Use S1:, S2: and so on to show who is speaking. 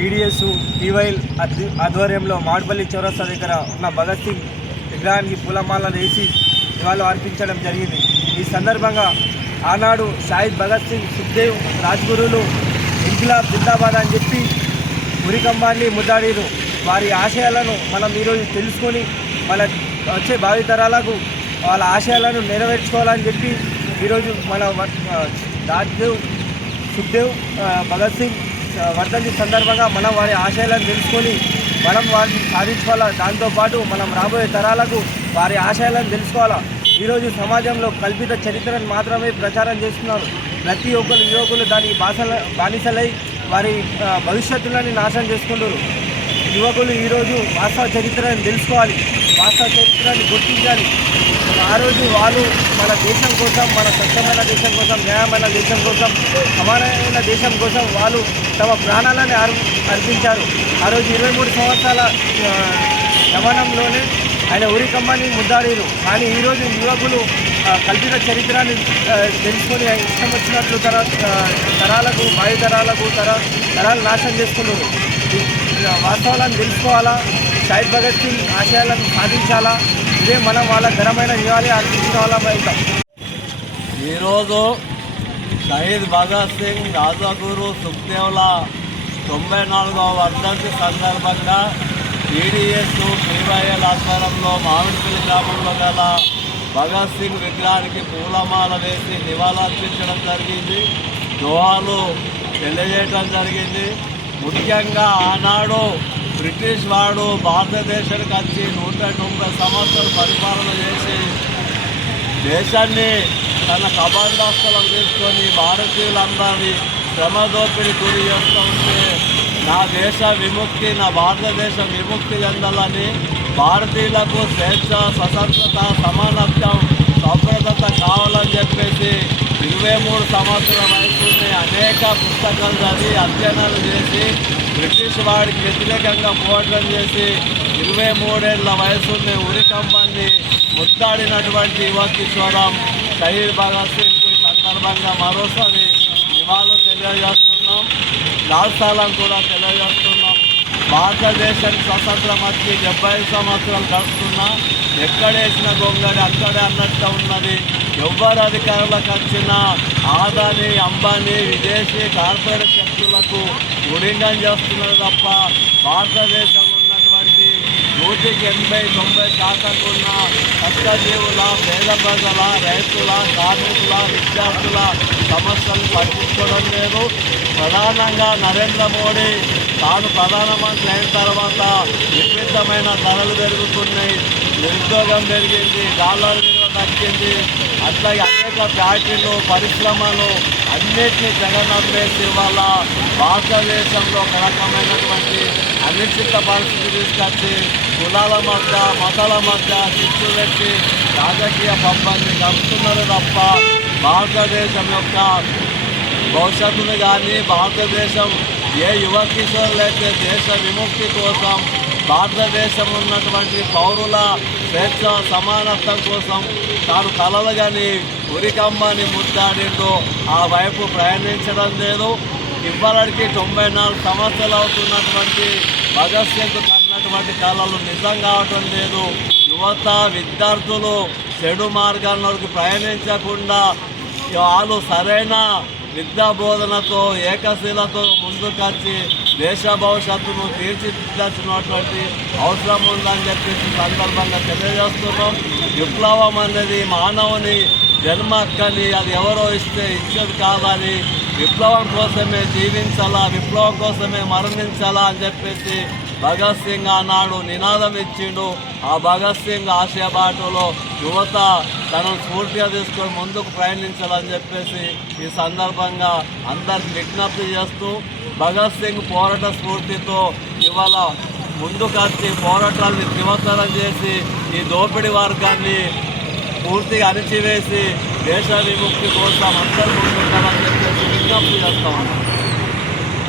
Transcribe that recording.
S1: TDS టీవైల్ ఆధ్వర్యంలో మాడపల్లి చౌరస్తా దగ్గర ఉన్న భగత్ సింగ్ విగ్రహానికి పూలమాలను వేసి నివాళులు అర్పించడం జరిగింది ఈ సందర్భంగా ఆనాడు షాహిద్ భగత్ సింగ్ సుఖ్దేవ్ రాజ్గురులు ఇంకిలా జిందాబాద్ అని చెప్పి ఉరికంబాన్ని ముద్దాడిరు వారి ఆశయాలను మనం ఈరోజు తెలుసుకొని మన వచ్చే భావితరాలకు వాళ్ళ ఆశయాలను నెరవేర్చుకోవాలని చెప్పి ఈరోజు మన రాజ్దేవ్ సుఖ్దేవ్ భగత్ సింగ్ వర్ధంతి సందర్భంగా మనం వారి ఆశయాలను తెలుసుకొని మనం వారిని సాధించుకోవాలా దాంతోపాటు మనం రాబోయే తరాలకు వారి ఆశయాలను తెలుసుకోవాలా ఈరోజు సమాజంలో కల్పిత చరిత్రను మాత్రమే ప్రచారం చేస్తున్నారు ప్రతి ఒక్కరు యువకులు దాని బాసల బానిసలై వారి భవిష్యత్తులని నాశనం చేసుకుంటారు యువకులు ఈరోజు వాస్తవ చరిత్రను తెలుసుకోవాలి వాస్తవ చరిత్రను గుర్తించాలి ఆ రోజు వాళ్ళు మన దేశం కోసం మన స్వచ్ఛమైన దేశం కోసం న్యాయమైన దేశం కోసం సమానమైన దేశం కోసం వాళ్ళు తమ ప్రాణాలని అర్పించారు ఆ రోజు ఇరవై మూడు సంవత్సరాల గమనంలోనే ఆయన ఉరికమ్మని ముద్దాడేరు కానీ ఈరోజు యువకులు కల్పిన చరిత్రాన్ని తెలుసుకొని ఇష్టం వచ్చినట్లు తర తరాలకు భావి తర తరాలు నాశనం చేసుకున్నారు వాస్తవాలను తెలుసుకోవాలా షాహిద్ భగత్ సింగ్ ఆశయాలను సాధించాలా ఇదే మనం వాళ్ళ ఘనమైన నివాళి అర్పించుకోవాలా బయట
S2: ఈరోజు షహీద్ భగత్ సింగ్ రాజగురు సుఖదేవుల తొంభై నాలుగవ వర్ధంతి సందర్భంగా టీడీఎస్ పీవైఎల్ ఆధ్వర్యంలో మామిడిపల్లి గ్రామంలో గల భగత్ సింగ్ విగ్రహానికి పూలమాల వేసి నివాళులర్పించడం జరిగింది దోహాలు తెలియజేయటం జరిగింది ముఖ్యంగా ఆనాడు బ్రిటిష్ వాడు భారతదేశానికి వచ్చి నూట తొంభై సంవత్సరాలు పరిపాలన చేసి దేశాన్ని తన కబాండాస్తులకు తీసుకొని భారతీయులందరినీ శ్రమదోపిడి గురి చేస్తూ ఉంటే నా దేశ విముక్తి నా భారతదేశ విముక్తి చెందాలని భారతీయులకు స్వేచ్ఛ స్వతంత్రత సమానత్వం సౌకర్యత కావాలని చెప్పేసి ఇరవై మూడు సంవత్సరాల వయసుని అనేక పుస్తకాలు చదివి అధ్యయనాలు చేసి బ్రిటిష్ వాడికి వ్యతిరేకంగా పోరాటం చేసి ఇరవై మూడేళ్ల వయసుని ఉరికంపాన్ని ముద్దాడినటువంటి యువతి చూడం షహీద్ భగత్ సింగ్ సందర్భంగా మరోసారి ఇవాళ తెలియజేస్తున్నాం లాల్సాలం కూడా తెలియజేస్తున్నాం భారతదేశానికి స్వతంత్రం వచ్చి డెబ్బై సంవత్సరాలు గడుస్తున్నా ఎక్కడేసిన గొంగడి అక్కడే అన్నట్టు ఉన్నది ఎవరు అధికారులకు వచ్చినా ఆదాని అంబానీ విదేశీ కార్పొరేట్ శక్తులకు గుడింగం చేస్తున్నారు తప్ప భారతదేశంలో నూటికి ఎనభై తొంభై శాతం ఉన్న కష్టజీవుల పేద ప్రజల రైతుల కార్మికుల విద్యార్థుల సమస్యలు పట్టించుకోవడం లేదు ప్రధానంగా నరేంద్ర మోడీ తాను ప్రధానమంత్రి అయిన తర్వాత విపరీతమైన ధరలు పెరుగుతున్నాయి నిరుద్యోగం పెరిగింది డాలర్ విలువ తగ్గింది అట్లాగే అనేక ఫ్యాక్టరీలు పరిశ్రమలు అన్నిటినీ జగన్ అభ్యర్థి వల్ల భారతదేశంలో ఒక రకమైనటువంటి అనిశ్చిత పరిస్థితి తీసుకొచ్చి కులాల మధ్య మతాల మధ్య చిచ్చు పెట్టి రాజకీయ పంపాన్ని కలుపుతున్నారు తప్ప భారతదేశం యొక్క భవిష్యత్తును కానీ భారతదేశం ఏ యువ కిషోరులైతే దేశ విముక్తి కోసం భారతదేశం ఉన్నటువంటి పౌరుల స్వేచ్ఛ సమానత్వం కోసం తాను కలలు కానీ ఉరికమ్మని ముద్దాడితో ఆ వైపు ప్రయాణించడం లేదు ఇవ్వడానికి తొంభై నాలుగు సంవత్సరాలు అవుతున్నటువంటి భగత్ సింగ్ ఉన్నటువంటి కళలు నిజం కావటం లేదు యువత విద్యార్థులు చెడు మార్గాలకు ప్రయాణించకుండా వాళ్ళు సరైన విద్యా బోధనతో ఏకశీలతో ముందుకొచ్చి దేశ భవిష్యత్తును తీర్చిదిద్దాల్సినటువంటి అవసరం ఉందని చెప్పేసి సందర్భంగా తెలియజేస్తున్నాం విప్లవం అనేది మానవుని జన్మ హక్కని అది ఎవరో ఇస్తే ఇచ్చేది కాదని విప్లవం కోసమే జీవించాలా విప్లవం కోసమే మరణించాలా అని చెప్పేసి భగత్ సింగ్ అన్నాడు నినాదం ఇచ్చిండు ఆ భగత్ సింగ్ ఆసియా బాటలో యువత తనను స్ఫూర్తిగా తీసుకొని ముందుకు ప్రయాణించాలని చెప్పేసి ఈ సందర్భంగా అందరికి విజ్ఞప్తి చేస్తూ భగత్ సింగ్ పోరాట స్ఫూర్తితో ఇవాళ ముందుకొచ్చి పోరాటాన్ని తీవ్రతరం చేసి ఈ దోపిడీ వర్గాన్ని పూర్తిగా అణిచివేసి దేశ విముక్తి కోసం అందరూ ముందుంటారని చెప్పేసి విజ్ఞప్తి చేస్తామన్నారు